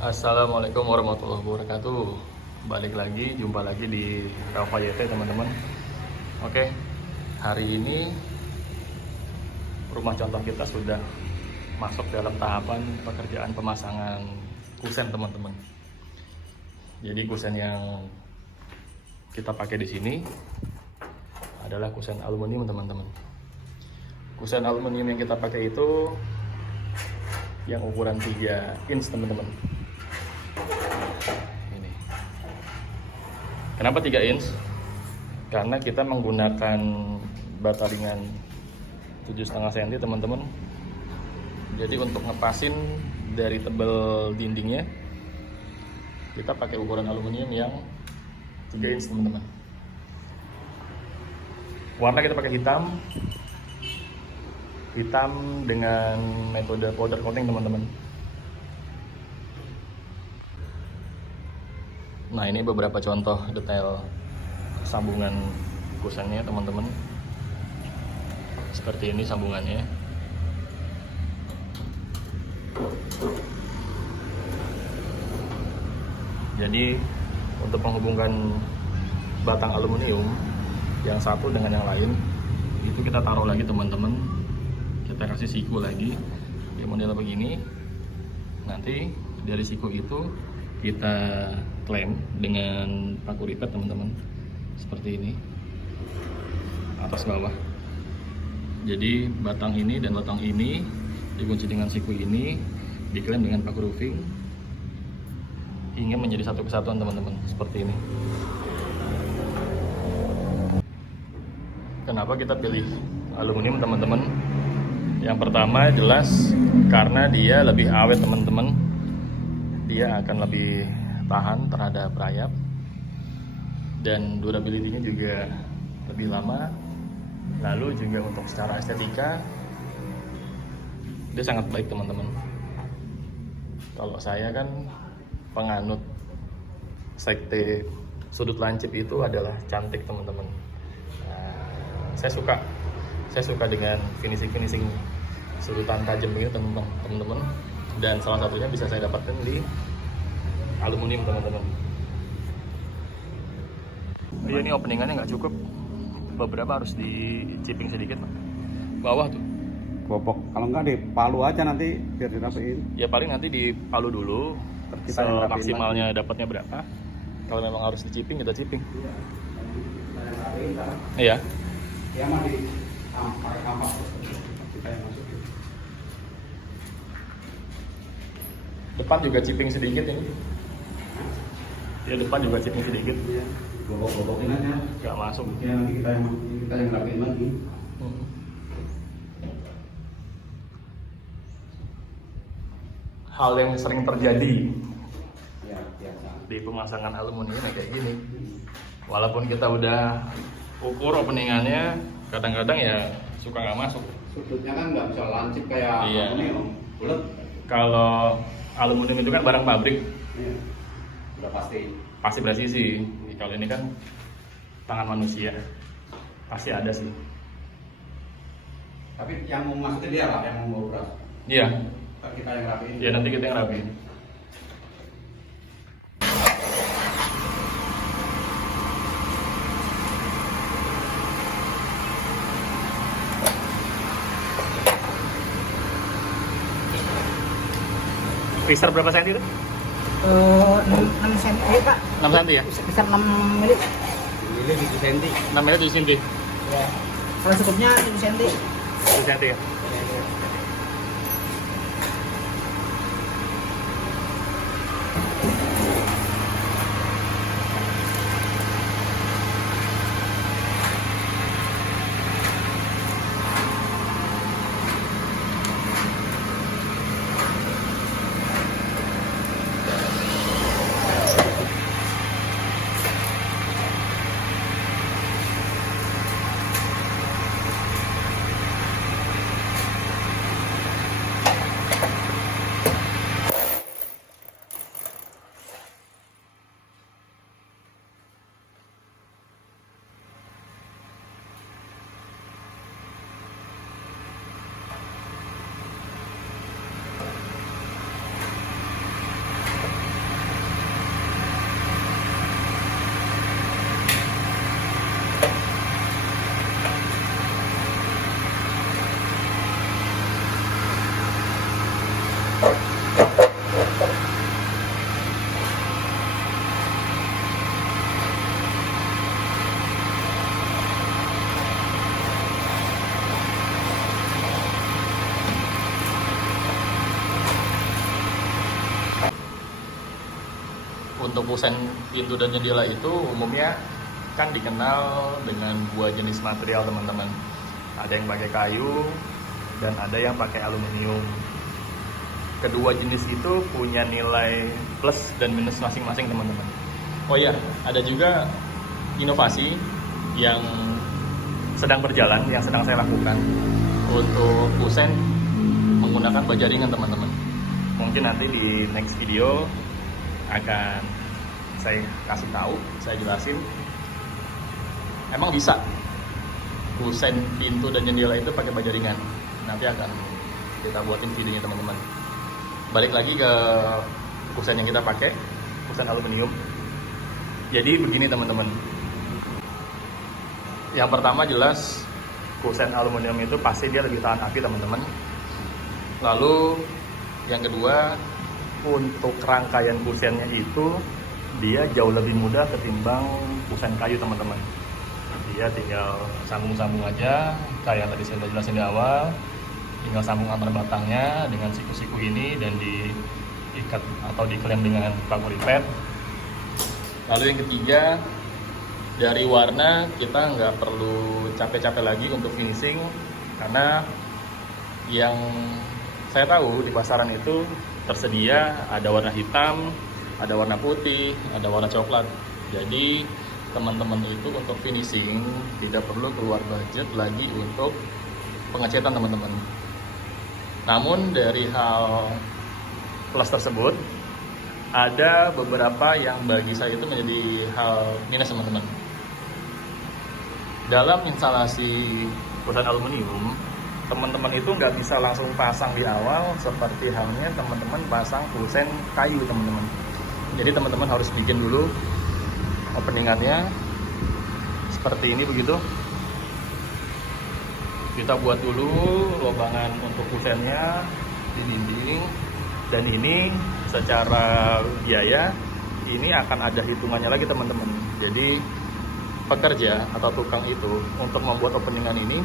Assalamualaikum warahmatullahi wabarakatuh. Balik lagi, jumpa lagi di Rafa YT teman-teman. Oke, hari ini rumah contoh kita sudah masuk dalam tahapan pekerjaan pemasangan kusen teman-teman. Jadi kusen yang kita pakai di sini adalah kusen aluminium teman-teman. Kusen aluminium yang kita pakai itu yang ukuran 3 inch teman-teman. Ini. Kenapa 3 inch? Karena kita menggunakan bata ringan 7,5 cm teman-teman. Jadi untuk ngepasin dari tebal dindingnya kita pakai ukuran aluminium yang 3 inch teman-teman. Warna kita pakai hitam dengan metode powder coating teman-teman. Nah, ini beberapa contoh detail sambungan kusennya teman-teman. Seperti ini sambungannya. Jadi untuk menghubungkan batang aluminium yang satu dengan yang lain itu kita taruh lagi teman-teman. Kita kasih siku lagi yang model begini. Nanti dari siku itu kita klem dengan paku ripet teman-teman, seperti ini, atas bawah. Jadi batang ini dan batang ini dikunci dengan siku ini, diklem dengan paku roofing hingga menjadi satu kesatuan teman-teman, seperti ini. Kenapa kita pilih aluminium teman-teman? Yang pertama jelas karena dia lebih awet teman-teman. Dia akan lebih tahan terhadap rayap dan durability-nya juga lebih lama. Lalu juga untuk secara estetika dia sangat baik teman-teman. Kalau saya kan penganut sekte sudut lancip itu adalah cantik teman-teman. Nah, saya suka dengan finishing sudutan tajam begini teman-teman, dan salah satunya bisa saya dapatkan di aluminium teman-teman. Iya, ini openingannya nggak cukup, beberapa harus di chipping sedikit bawah tuh. Bobok, kalau nggak dipalu aja nanti biar dirapiin. Ya paling nanti dipalu dulu maksimalnya dapatnya berapa. Kalau memang harus di chipping kita chipping. Iya. Ya mah di pakai kampak kita yang masukin. Depan juga chipping sedikit ini. Ya depan juga chipping sedikit. Iya. Bobok-bobokin aja. Nggak masuk. Ya nanti kita yang rapiin lagi. Hal yang sering terjadi Ya biasa. di pemasangan aluminium kayak gini. Walaupun kita udah ukur openingannya, kadang-kadang ya suka nggak masuk. Sudutnya kan nggak bisa lancip kayak Iya. aluminium. Bulat. Kalau aluminium itu kan barang pabrik, Iya. Udah pasti presisi. Kalau ini kan tangan manusia, pasti ada sih. Tapi yang mau masukin dia lah, yang mau beras. Iya, Kita yang rapiin. ya nanti kita yang rapiin. Freezer berapa senti itu? 6 cm Pak. 6 senti ya? Sekitar 6 mili. Ini 7 cm. 6 meter 7 senti. Ya. Kalau cukupnya 7 cm. 7 senti ya? untuk kusen pintu dan jendela itu umumnya kan dikenal dengan dua jenis material teman-teman. Ada yang pakai kayu dan ada yang pakai aluminium. Kedua jenis itu punya nilai plus dan minus masing-masing teman-teman. Oh iya, ada juga inovasi yang sedang berjalan, yang sedang saya lakukan untuk kusen menggunakan baja ringan teman-teman. Mungkin nanti di next video akan saya kasih tahu, saya jelasin. Emang bisa kusen pintu dan jendela itu pakai baja ringan. Nanti akan kita buatin videonya teman-teman. Balik lagi ke kusen yang kita pakai, kusen aluminium. Jadi begini teman-teman. Yang pertama jelas kusen aluminium itu pasti dia lebih tahan api teman-teman. Lalu yang kedua, untuk rangkaian kusennya itu dia jauh lebih mudah ketimbang kusen kayu teman-teman. Dia tinggal sambung-sambung aja kayak yang tadi saya udah jelasin di awal. Tinggal sambung antar batangnya dengan siku-siku ini dan diikat atau diklem dengan paku ripet. Lalu yang ketiga, dari warna kita nggak perlu capek-capek lagi untuk finishing, karena yang saya tahu di pasaran itu tersedia ada warna hitam, ada warna putih, ada warna coklat. Jadi teman-teman itu untuk finishing tidak perlu keluar budget lagi untuk pengecetan teman-teman. Namun dari hal plus tersebut ada beberapa yang bagi saya itu menjadi hal minus teman-teman. Dalam instalasi kusen aluminium, teman-teman itu nggak bisa langsung pasang di awal seperti halnya teman-teman pasang kusen kayu teman-teman. Jadi teman-teman harus bikin dulu openingannya seperti ini begitu. Kita buat dulu lubangan untuk kusennya di dinding, dan ini secara biaya ini akan ada hitungannya lagi teman-teman. Jadi pekerja atau tukang itu untuk membuat openingan ini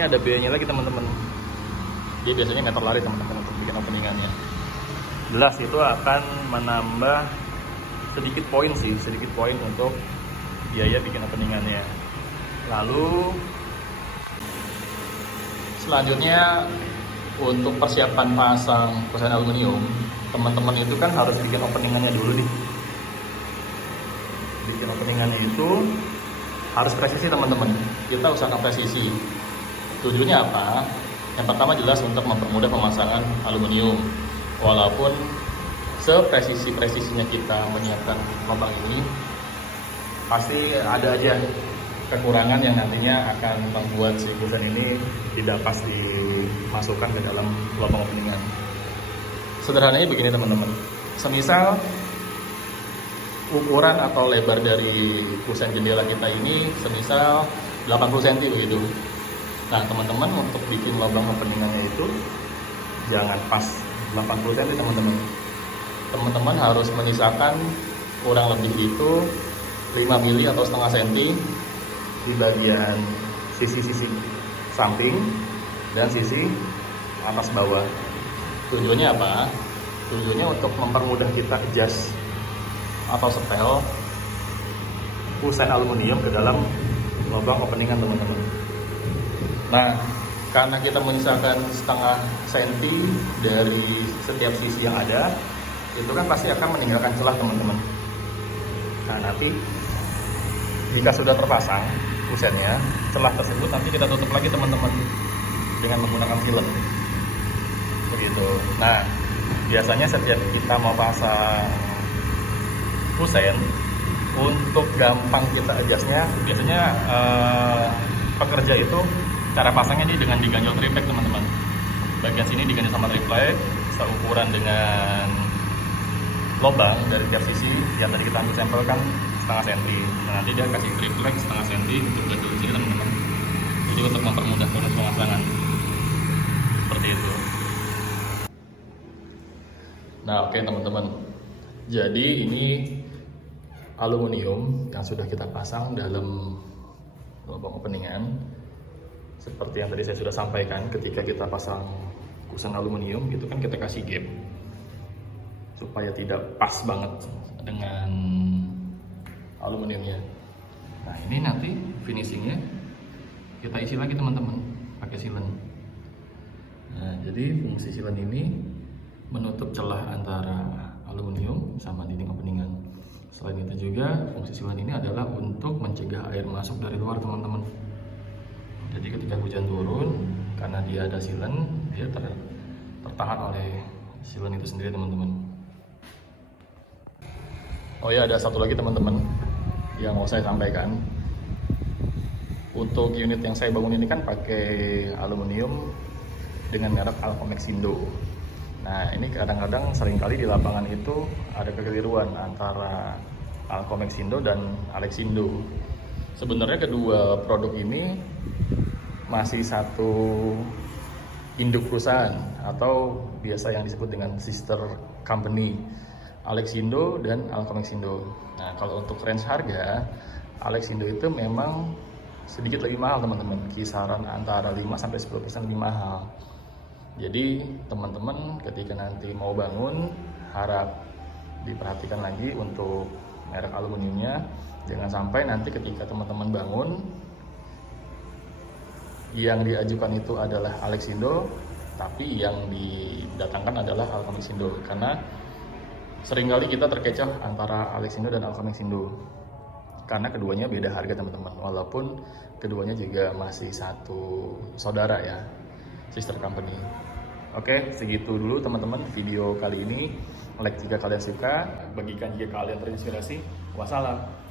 ada biayanya lagi teman-teman. Dia biasanya meter lari teman-teman untuk bikin openingannya. Jelas itu akan menambah sedikit poin untuk biaya bikin openingannya. Lalu selanjutnya untuk persiapan pasang kusen aluminium, teman-teman itu kan harus bikin openingannya dulu nih. Bikin openingannya itu harus presisi teman-teman. Kita usahakan presisi. Tujuannya apa? Yang pertama jelas untuk mempermudah pemasangan aluminium. Walaupun sepresisi-presisinya kita menyiapkan lubang ini, pasti ada aja kekurangan yang nantinya akan membuat si kusen ini tidak pas dimasukkan ke dalam lubang openingan. Sederhananya begini teman-teman, semisal ukuran atau lebar dari kusen jendela kita ini semisal 80 cm begitu. Nah teman-teman untuk bikin lubang openingannya itu jangan pas 80 cm teman-teman. Teman-teman harus menyisakan kurang lebih itu 5 mili atau setengah senti di bagian sisi-sisi samping dan sisi atas bawah. Tujuannya apa? Tujuannya untuk mempermudah kita adjust atau setel kusen aluminium ke dalam lubang openingan teman-teman. Nah, karena kita menyisakan setengah senti dari setiap sisi yang ada, itu kan pasti akan meninggalkan celah teman-teman. Nah, nanti jika sudah terpasang kusennya, celah tersebut nanti kita tutup lagi teman-teman dengan menggunakan film begitu. Nah, biasanya setiap kita mau pasang kusen, untuk gampang kita adjustnya, biasanya pekerja itu cara pasangnya dia dengan diganjel triplek teman-teman. Bagian sini diganjel sama triplek seukuran dengan lubang dari tiap sisi yang tadi kita ambil sampel kan setengah senti. Nah, nanti dia kasih triplek setengah senti untuk ganjel di sini teman-teman. Jadi untuk mempermudah proses pemasangan seperti itu. Nah, oke teman-teman. Jadi ini aluminium yang sudah kita pasang dalam lubang openingan. Seperti yang tadi saya sudah sampaikan, ketika kita pasang kusen aluminium itu kan kita kasih gap. supaya tidak pas banget dengan aluminiumnya. Nah ini nanti finishingnya kita isi lagi teman-teman pakai silen. Nah jadi fungsi silen ini menutup celah antara aluminium sama dinding openingan. Selain itu juga fungsi silen ini adalah untuk mencegah air masuk dari luar teman-teman. Jadi ketika hujan turun, karena dia ada silen, dia tertahan oleh silen itu sendiri teman-teman. Oh ya, ada satu lagi teman-teman yang mau saya sampaikan. Untuk unit yang saya bangun ini kan pakai aluminium dengan merek Alcomexindo. Nah ini kadang-kadang seringkali di lapangan itu ada kekeliruan antara Alcomexindo dan Alexindo. Sebenarnya kedua produk ini masih satu induk perusahaan atau biasa yang disebut dengan sister company, Alexindo dan Alcomexindo. Nah kalau untuk range harga, Alexindo itu memang sedikit lebih mahal teman-teman, kisaran antara 5-10% lebih mahal. Jadi teman-teman ketika nanti mau bangun, harap diperhatikan lagi untuk merek aluminiumnya. Jangan sampai nanti ketika teman-teman bangun yang diajukan itu adalah Alexindo, tapi yang didatangkan adalah Alcomexindo, karena seringkali kita terkecoh antara Alexindo dan Alcomexindo karena keduanya beda harga teman-teman, walaupun keduanya juga masih satu saudara ya, sister company. Oke, segitu dulu teman-teman video kali ini. Like jika kalian suka, bagikan jika kalian terinspirasi. Wassalam.